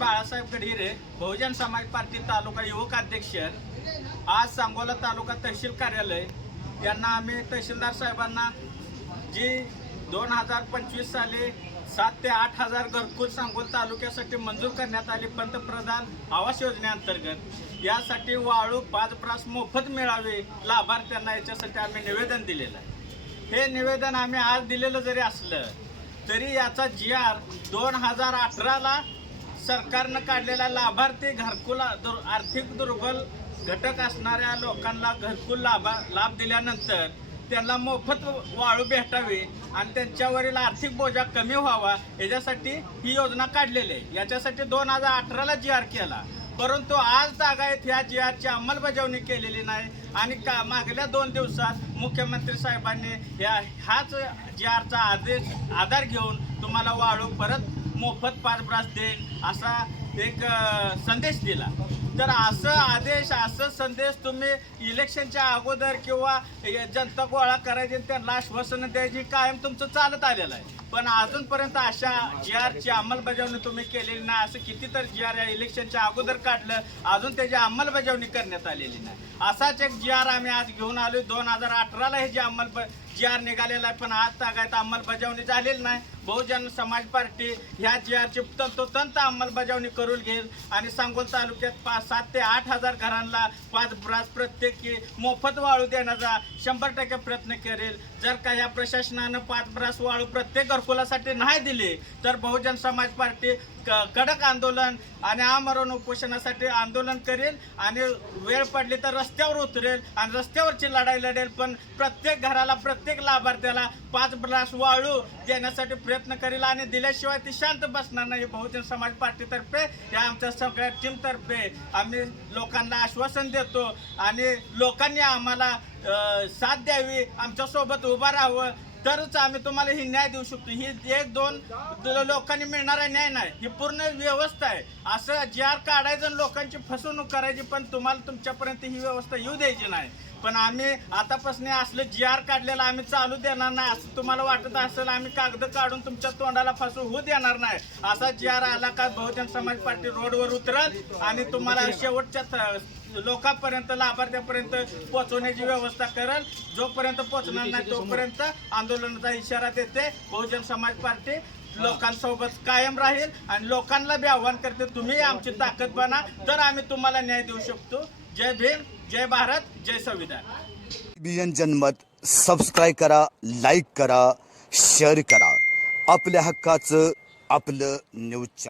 Balasaheb गडीरे Bahujan Samaj party तालुका युवक अध्यक्ष आज सांगोला तालुका तहसील कार्यालय यांना आम्ही तहसीलदार साहेबांना जी दोन हजार पंचवीस साली सात ते आठ हजार घरकुल सांगोल तालुक्यासाठी मंजूर करण्यात आली पंतप्रधान आवास योजनेअंतर्गत यासाठी वाळू पाच मोफत मिळावे लाभार्थ्यांना याच्यासाठी आम्ही निवेदन दिलेलं आहे हे निवेदन आम्ही आज दिलेलं जरी असलं तरी याचा जी आर दोन हजार अठराला सरकारनं काढलेला लाभार्थी घरकुला दुर आर्थिक दुर्बल घटक असणाऱ्या लोकांना घरकुल लाभा लाभ दिल्यानंतर त्यांना मोफत वाळू भेटावी आणि त्यांच्यावरील आर्थिक बोजा कमी व्हावा याच्यासाठी ही योजना काढलेली आहे याच्यासाठी दोन हजार अठराला जी आर केला परंतु आज तागायत ह्या जी आरची अंमलबजावणी केलेली नाही आणि का मागल्या दोन दिवसात मुख्यमंत्री साहेबांनी ह्या ह्याच जी आरचा आदेश आधार घेऊन तुम्हाला वाळू परत मोफत ब्रास दे असा एक संदेश दिला तर असं आदेश असं संदेश तुम्ही इलेक्शनच्या अगोदर किंवा जनता गोळा करायची त्यांना आश्वासनं द्यायची कायम तुमचं चालत आलेलं आहे पण अजूनपर्यंत अशा जी आरची अंमलबजावणी तुम्ही केलेली नाही असं कितीतरी जी आर या इलेक्शनच्या अगोदर काढलं अजून त्याची अंमलबजावणी करण्यात आलेली नाही असाच एक जी आर आम्ही आज घेऊन आलो दोन हजार अठराला हे जे अंमलब जी आर निघालेला आहे पण आज तर अंमलबजावणी झालेली नाही बहुजन समाज पार्टी ह्या जी आरची तंतोतंत अंमलबजावणी करून घेईल आणि सांगोल तालुक्यात पाच सात ते आठ हजार घरांना पाच ब्रास प्रत्येकी मोफत वाळू देण्याचा शंभर टक्के प्रयत्न करेल जर का ह्या प्रशासनानं पाच ब्रास वाळू प्रत्येक घरकुलासाठी नाही दिली तर बहुजन समाज पार्टी कडक आंदोलन आणि आमरण उपोषणासाठी आंदोलन करेल आणि वेळ पडली तर रस्त्यावर उतरेल आणि रस्त्यावरची लढाई लढेल पण प्रत्येक घराला प्रत्येक प्रत्येक लाभार्थ्याला पाच ब्रास वाळू देण्यासाठी प्रयत्न करील आणि दिल्याशिवाय ती शांत बसणार नाही बहुजन समाज पार्टीतर्फे या आमच्या सगळ्या टीमतर्फे आम्ही लोकांना आश्वासन देतो आणि लोकांनी आम्हाला साथ द्यावी आमच्यासोबत उभं राहावं तरच आम्ही तुम्हाला ही न्याय देऊ शकतो ही एक दोन लोकांनी मिळणारा न्याय नाही ही पूर्ण व्यवस्था आहे असं जी आर काढायचं लोकांची फसवणूक करायची पण तुम्हाला तुमच्यापर्यंत ही व्यवस्था येऊ द्यायची नाही पण आम्ही आतापासून असलं जी आर काढलेलं आम्ही चालू देणार नाही असं तुम्हाला वाटत असेल आम्ही कागद काढून तुमच्या तोंडाला फसू होऊ देणार नाही असा जी आर आला का बहुजन समाज पार्टी रोडवर उतरत आणि तुम्हाला शेवटच्या लोकांपर्यंत लाभार्थ्यापर्यंत पोहोचवण्याची व्यवस्था करेल जोपर्यंत पोहोचणार नाही तोपर्यंत आंदोलनाचा इशारा देते बहुजन समाज पार्टी लोकांसोबत कायम राहील आणि लोकांना बी आव्हान करते तुम्ही आमची ताकद बना तर आम्ही तुम्हाला न्याय देऊ शकतो जय भीम जय भारत जय संविधान बीएन जनमत सबस्क्राईब करा लाईक करा शेअर करा आपल्या हक्काचं आपलं न्यूज